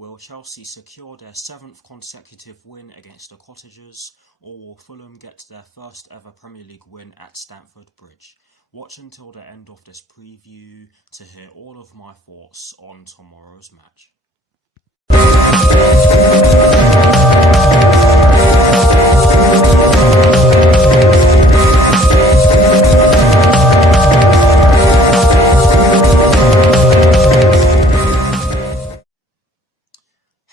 Will Chelsea secure their 7th consecutive win against the Cottagers, or will Fulham get their first ever Premier League win at Stamford Bridge? Watch until the end of this preview to hear all of my thoughts on tomorrow's match.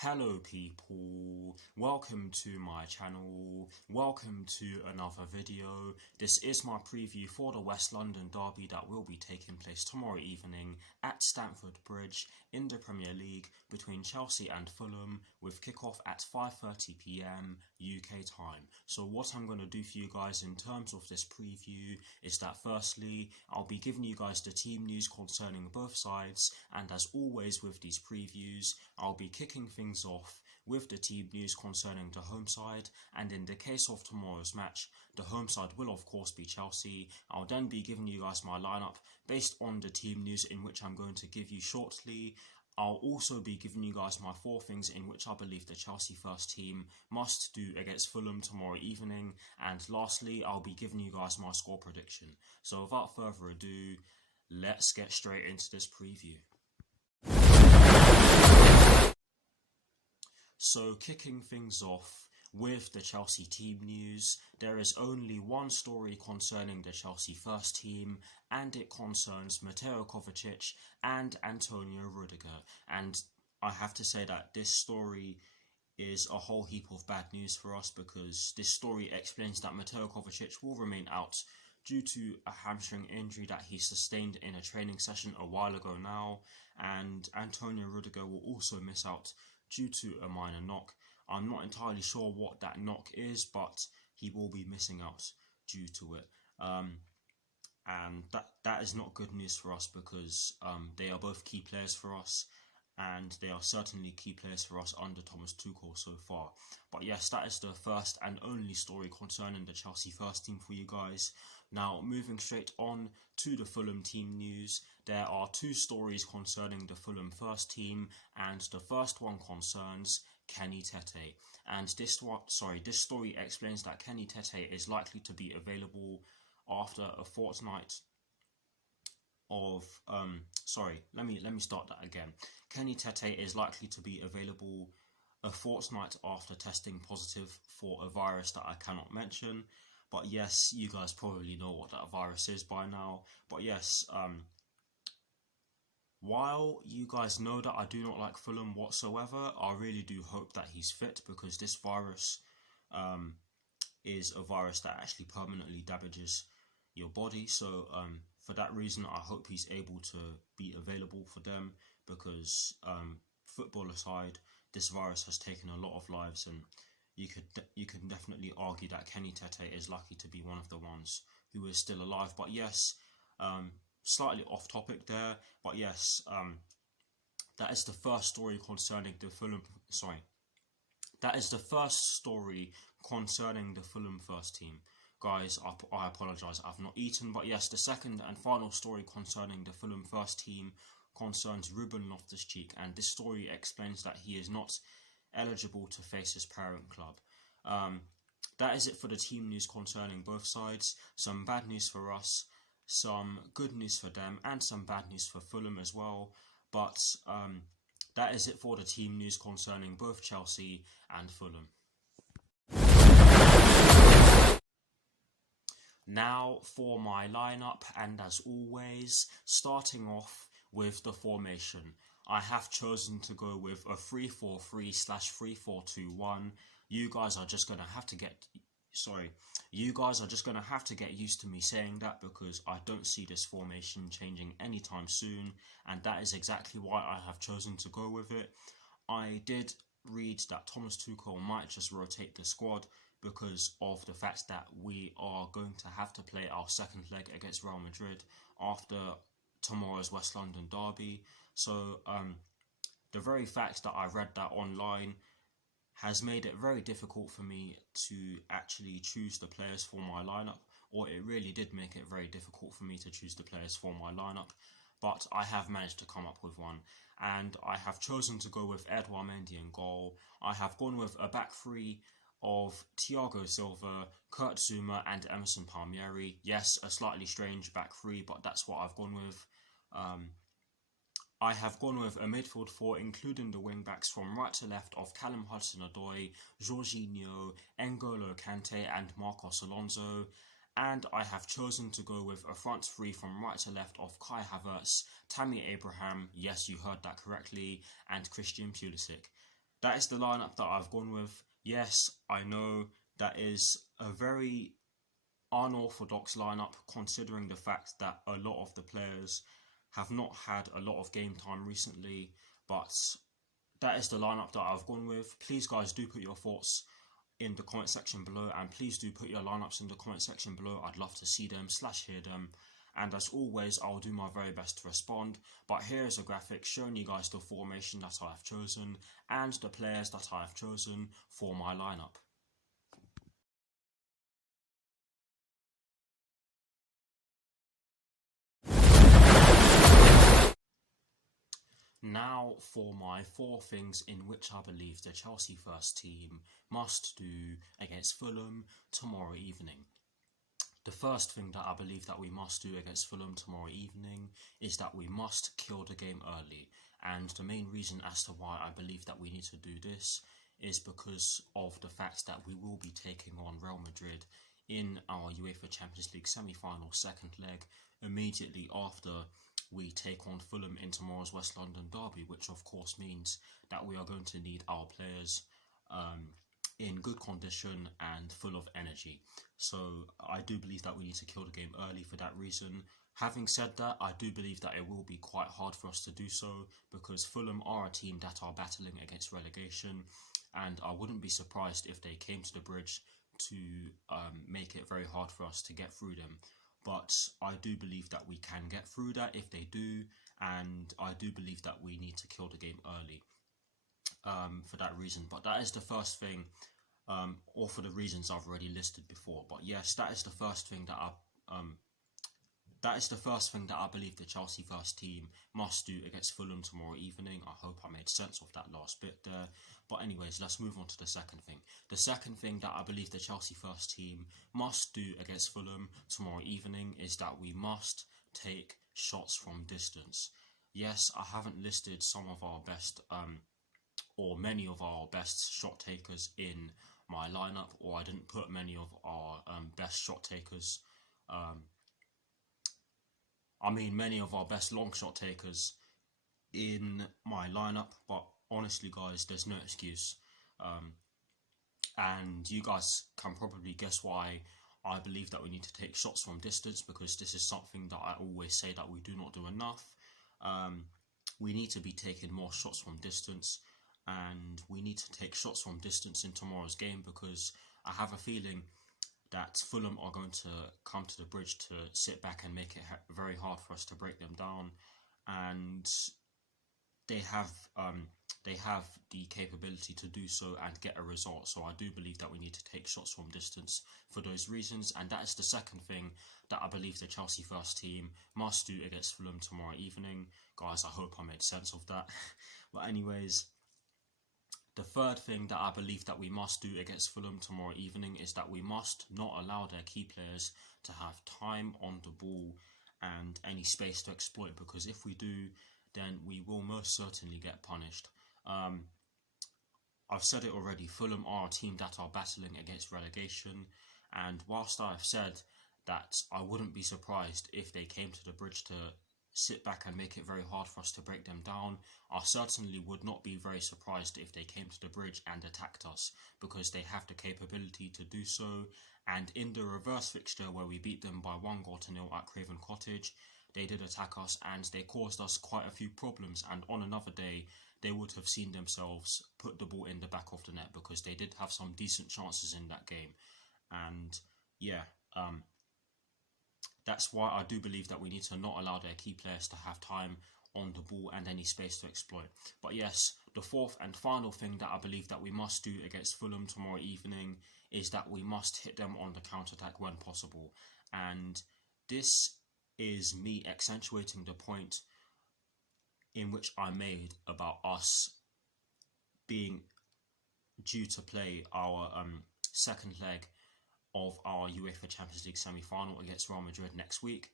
Hello people, welcome to my channel, welcome to another video. This is my preview for the West London derby that will be taking place tomorrow evening at Stamford Bridge in the Premier League between Chelsea and Fulham, with kickoff at 5:30 PM UK time. So what I'm going to do for you guys in terms of this preview is that firstly, I'll be giving you guys the team news concerning both sides, and as always with these previews, I'll be kicking things off with the team news concerning the home side, and in the case of tomorrow's match, the home side will of course be Chelsea. I'll then be giving you guys my lineup based on the team news in which I'm going to give you shortly. I'll also be giving you guys my 4 things in which I believe the Chelsea first team must do against Fulham tomorrow evening, and lastly I'll be giving you guys my score prediction. So without further ado, let's get straight into this preview. So kicking things off with the Chelsea team news, there is only one story concerning the Chelsea first team, and it concerns Mateo Kovacic and Antonio Rudiger. And I have to say that this story is a whole heap of bad news for us, because this story explains that Mateo Kovacic will remain out due to a hamstring injury that he sustained in a training session a while ago now, and Antonio Rudiger will also miss out due to a minor knock. I'm not entirely sure what that knock is, but he will be missing out due to it. And that is not good news for us, because they are both key players for us, and they are certainly key players for us under Thomas Tuchel so far. But yes, that is the first and only story concerning the Chelsea first team for you guys. Now, moving straight on to the Fulham team news, there are 2 stories concerning the Fulham first team, and the first one concerns Kenny Tete. And this story explains that Kenny Tete is likely to be available after a fortnight of let me start that again. Kenny Tete is likely to be available a fortnight after testing positive for a virus that I cannot mention. But yes, you guys probably know what that virus is by now. But yes, while you guys know that I do not like Fulham whatsoever, I really do hope that he's fit, because this virus is a virus that actually permanently damages your body. So for that reason, I hope he's able to be available for them, because football aside, this virus has taken a lot of lives, and you can definitely argue that Kenny Tete is lucky to be one of the ones who is still alive. But yes, slightly off topic there, but yes, that is the first story concerning the Fulham. That is the first story concerning the Fulham first team. Guys, I apologise, I've not eaten. But yes, the second and final story concerning the Fulham first team concerns Ruben Loftus-Cheek, and this story explains that he is not eligible to face his parent club. That is it for the team news concerning both sides. Some bad news for us, some good news for them, and some bad news for Fulham as well. But that is it for the team news concerning both Chelsea and Fulham. Now for my lineup, and as always, starting off with the formation, I have chosen to go with a 3-4-3/3-4-2-1. You guys are just gonna have to get used to me saying that, because I don't see this formation changing anytime soon, and that is exactly why I have chosen to go with it. I did read that Thomas Tuchel might just rotate the squad because of the fact that we are going to have to play our second leg against Real Madrid after tomorrow's West London derby. So the very fact that I read that online has made it very difficult for me to actually choose the players for my lineup, or it really did make it very difficult for me to choose the players for my lineup, but I have managed to come up with one. and I have chosen to go with Edouard Mendy in goal. I have gone with a back three of Thiago Silva, Kurt Zouma and Emerson Palmieri. Yes, a slightly strange back three, but that's what I've gone with. I have gone with a midfield four, including the wing-backs from right to left of Callum Hudson-Odoi, Jorginho, N'Golo Kante and Marcos Alonso. And I have chosen to go with a front three from right to left of Kai Havertz, Tammy Abraham, yes, you heard that correctly, and Christian Pulisic. That is the lineup that I've gone with. Yes, I know that is a very unorthodox lineup, considering the fact that a lot of the players have not had a lot of game time recently, but that is the lineup that I've gone with. Please guys, do put your thoughts in the comment section below, and please do put your lineups in the comment section below. I'd love to see them / hear them, and as always I'll do my very best to respond. But here is a graphic showing you guys the formation that I have chosen and the players that I have chosen for my lineup. Now for my 4 things in which I believe the Chelsea first team must do against Fulham tomorrow evening. The first thing that I believe that we must do against Fulham tomorrow evening is that we must kill the game early. And the main reason as to why I believe that we need to do this is because of the fact that we will be taking on Real Madrid in our UEFA Champions League semi-final second leg immediately after we take on Fulham in tomorrow's West London derby, which of course means that we are going to need our players in good condition and full of energy. So I do believe that we need to kill the game early for that reason. Having said that, I do believe that it will be quite hard for us to do so because Fulham are a team that are battling against relegation, and I wouldn't be surprised if they came to the bridge to make it very hard for us to get through them. But I do believe that we can get through that if they do, and I do believe that we need to kill the game early for that reason. But that is the first thing, or for the reasons I've already listed before. But yes, that is the first thing that I believe the Chelsea first team must do against Fulham tomorrow evening. I hope I made sense of that last bit there. But anyways, let's move on to the second thing. The second thing that I believe the Chelsea first team must do against Fulham tomorrow evening is that we must take shots from distance. Yes, I haven't listed some of our best or many of our best shot takers in my lineup, or I didn't put many of our best shot takers many of our best long shot takers in my lineup, but honestly guys, there's no excuse. And you guys can probably guess why I believe that we need to take shots from distance, because this is something that I always say that we do not do enough. We need to be taking more shots from distance, and we need to take shots from distance in tomorrow's game, because I have a feeling that Fulham are going to come to the bridge to sit back and make it very hard for us to break them down, and they have the capability to do so and get a result. So I do believe that we need to take shots from distance for those reasons, and that is the second thing that I believe the Chelsea first team must do against Fulham tomorrow evening. Guys, I hope I made sense of that. But anyways, the third thing that I believe that we must do against Fulham tomorrow evening is that we must not allow their key players to have time on the ball and any space to exploit, because if we do, then we will most certainly get punished. I've said it already, Fulham are a team that are battling against relegation, and whilst I've said that I wouldn't be surprised if they came to the bridge to sit back and make it very hard for us to break them down, I certainly would not be very surprised if they came to the bridge and attacked us, because they have the capability to do so. And in the reverse fixture where we beat them by 1-0 at Craven Cottage, they did attack us and they caused us quite a few problems, and on another day they would have seen themselves put the ball in the back of the net, because they did have some decent chances in that game. And yeah, that's why I do believe that we need to not allow their key players to have time on the ball and any space to exploit. But yes, the fourth and final thing that I believe that we must do against Fulham tomorrow evening is that we must hit them on the counter-attack when possible. And this is me accentuating the point in which I made about us being due to play our second leg of our UEFA Champions League semi-final against Real Madrid next week.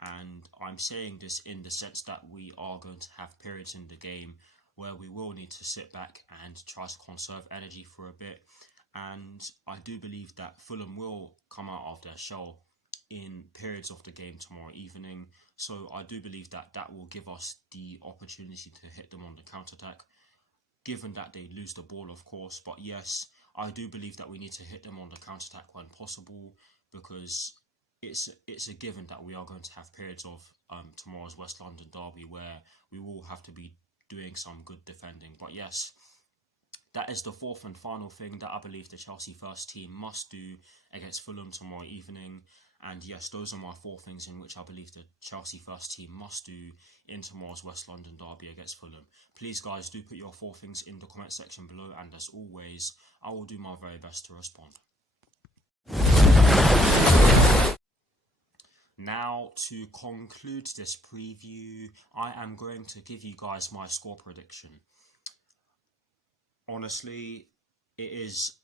And I'm saying this in the sense that we are going to have periods in the game where we will need to sit back and try to conserve energy for a bit. And I do believe that Fulham will come out of their shell in periods of the game tomorrow evening. So I do believe that that will give us the opportunity to hit them on the counter-attack, given that they lose the ball, of course. But yes, I do believe that we need to hit them on the counter-attack when possible, because it's a given that we are going to have periods of tomorrow's West London derby where we will have to be doing some good defending. But yes, that is the fourth and final thing that I believe the Chelsea first team must do against Fulham tomorrow evening. And yes, those are my four things in which I believe the Chelsea first team must do in tomorrow's West London derby against Fulham. Please guys, do put your four things in the comment section below, and as always, I will do my very best to respond. Now, to conclude this preview, I am going to give you guys my score prediction. Honestly, it is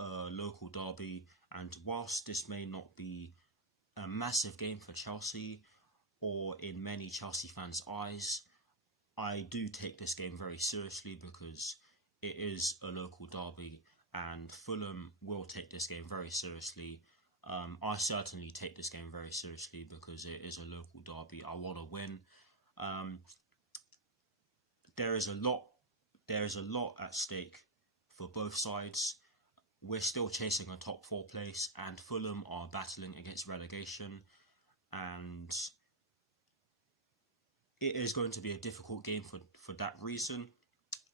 a local derby, and whilst this may not be a massive game for Chelsea, or in many Chelsea fans' eyes, I do take this game very seriously because it is a local derby, and Fulham will take this game very seriously. I certainly take this game very seriously because it is a local derby. I want to win. There is a lot at stake for both sides. We're still chasing a top 4 place, and Fulham are battling against relegation, and it is going to be a difficult game for that reason.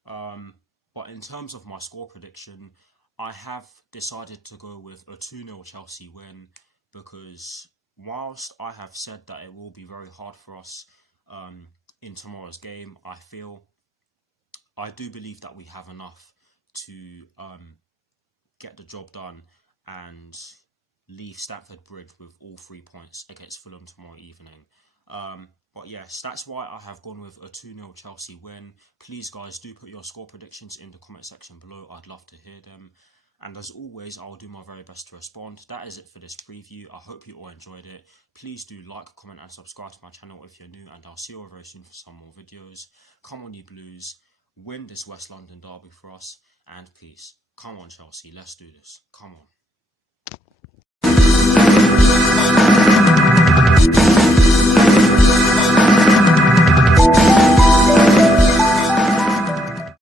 But in terms of my score prediction, I have decided to go with a 2-0 Chelsea win, because whilst I have said that it will be very hard for us in tomorrow's game, I do believe that we have enough to get the job done and leave Stamford Bridge with all 3 points against Fulham tomorrow evening. But yes, that's why I have gone with a 2-0 Chelsea win. Please guys, do put your score predictions in the comment section below. I'd love to hear them. And as always, I will do my very best to respond. That is it for this preview. I hope you all enjoyed it. Please do like, comment and subscribe to my channel if you're new, and I'll see you all very soon for some more videos. Come on you Blues, win this West London derby for us, and peace. Come on Chelsea, let's do this. Come on.